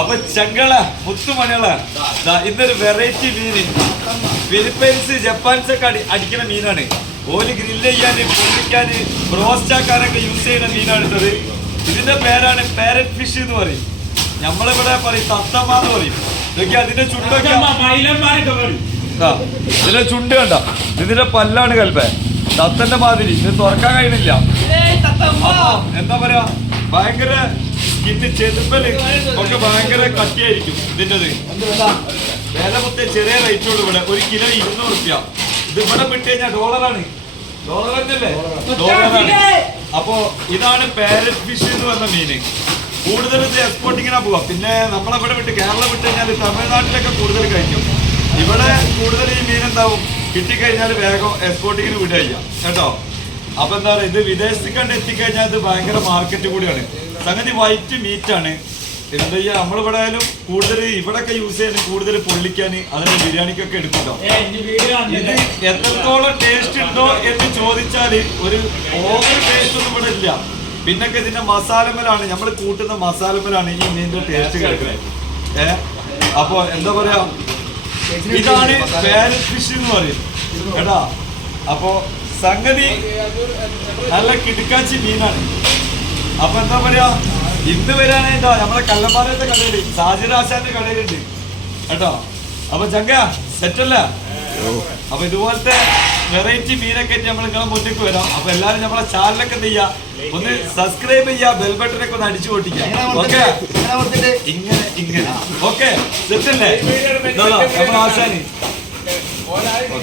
അപ്പൊ ചങ്കള മുത്തുമണികള ഇന്നൊരു വെറൈറ്റി മീന് ഫിലിപ്പൈൻസ് ജപ്പാൻസ് ഒക്കെ അടിക്കുന്ന മീനാണ്. ഓല് ഗ്രില്ല് ചെയ്യാന് പൊള്ളിക്കാന് ബ്രോസ്റ്റ് ആക്കാനൊക്കെ യൂസ് ചെയ്യുന്ന മീനാണ് ഇട്ടത്. ഇതിന്റെ പേരാണ് പാരറ്റ് ഫിഷ് എന്ന് പറയും. നമ്മളിവിടെ പറയും തത്തമാന്ന് പറയും. ഇതൊക്കെ അതിന്റെ ചുണ്ടൊക്കെ ഇതിന്റെ ചുണ്ട് കണ്ട, ഇതിന്റെ പല്ലാണ് കൽപ്പേ തത്തന്റെ മാതിരി. ഇത് തുറക്കാൻ കഴിയണില്ല. എന്താ പറയാ, ഭയങ്കര സ്കിന്ന് ചെതുമ്പല് ഒക്കെ ഭയങ്കര കട്ടിയായിരിക്കും ഇതിൻ്റെത്. വില മൊത്തം ചെറിയ റേറ്റോട് ഇവിടെ 1 കിലോ 200 റുപ്യ. ഇത് ഇവിടെ വിട്ട് കഴിഞ്ഞാൽ ഡോളറാണ്. ഡോളർ തന്നെയല്ലേ? ഡോളറാണ്. അപ്പോ ഇതാണ് പാരറ്റ് ഫിഷ് എന്ന് പറഞ്ഞ മീന്. കൂടുതൽ ഇത് എക്സ്പോർട്ടിങ്ങിനാ പോവാ. പിന്നെ നമ്മളിവിടെ വിട്ട് കേരളം വിട്ട് കഴിഞ്ഞാൽ തമിഴ്നാട്ടിലൊക്കെ കൂടുതൽ കഴിക്കും. ഇവിടെ കൂടുതൽ ഈ മീൻ എന്താവും, കിട്ടിക്കഴിഞ്ഞാൽ വേഗം എക്സ്പോർട്ടിങ്ങിന് വിടുക ചെയ്യാം കേട്ടോ. അപ്പൊ എന്താ പറയുക, ഇത് വിദേശത്ത് കണ്ട് എത്തിക്കഴിഞ്ഞാൽ ഇത് ഭയങ്കര മാർക്കറ്റ് കൂടിയാണ്. സംഗതി വൈറ്റ് മീറ്റ് ആണ്. എന്താ ചെയ്യാ, നമ്മളിവിടെ ആയാലും കൂടുതൽ ഇവിടെയൊക്കെ യൂസ് ചെയ്യുന്നത് കൂടുതൽ പൊള്ളിക്കാൻ, അതിന് ബിരിയാണിക്കൊക്കെ എടുക്കുമല്ലോ. ഇത് എത്രത്തോളം ടേസ്റ്റ് ഉണ്ടോ എന്ന് ചോദിച്ചാൽ ഒരു ഓവർ ടേസ്റ്റ് ഒന്നും ഇവിടെ ഇല്ല. പിന്നൊക്കെ ഇതിന്റെ മസാലമലാണ്, നമ്മൾ കൂട്ടുന്ന മസാലമലാണ് ഈ മീനിന്റെ ടേസ്റ്റ് കിടക്കുന്നത്. അപ്പൊ എന്താ പറയാ, ഇതാണ് പാരറ്റ് ഫിഷ് എന്ന് പറയും കേട്ടാ. അപ്പൊ സംഗതി നല്ല കിടുക്കാച്ചി മീനാണ്. അപ്പൊ എന്താ പറയാ, ഇന്ന് വരാനായി എന്താ നമ്മളെ കല്ലമ്പാറത്തെ കടയില് സാജിറാശാന്റെ കടയിലുണ്ട് കേട്ടോ. അപ്പൊ ചങ്ക സെറ്റല്ല. അപ്പൊ ഇതുപോലത്തെ വെറൈറ്റി മീനൊക്കെ നമ്മൾ നിങ്ങളെ മുന്നിലേക്ക് വരാം. അപ്പൊ എല്ലാരും നമ്മളെ ചാനലൊക്കെ എന്ത് ചെയ്യാ, ഒന്ന് സബ്സ്ക്രൈബ് ചെയ്യാ, ബെൽ ബട്ടനൊക്കെ ഒന്ന് അടിച്ചു പൊട്ടിക്കാം. ഓക്കെ, ഇങ്ങനെ ഓക്കെ സെറ്റല്ലേ നമ്മളെ ആശാന്.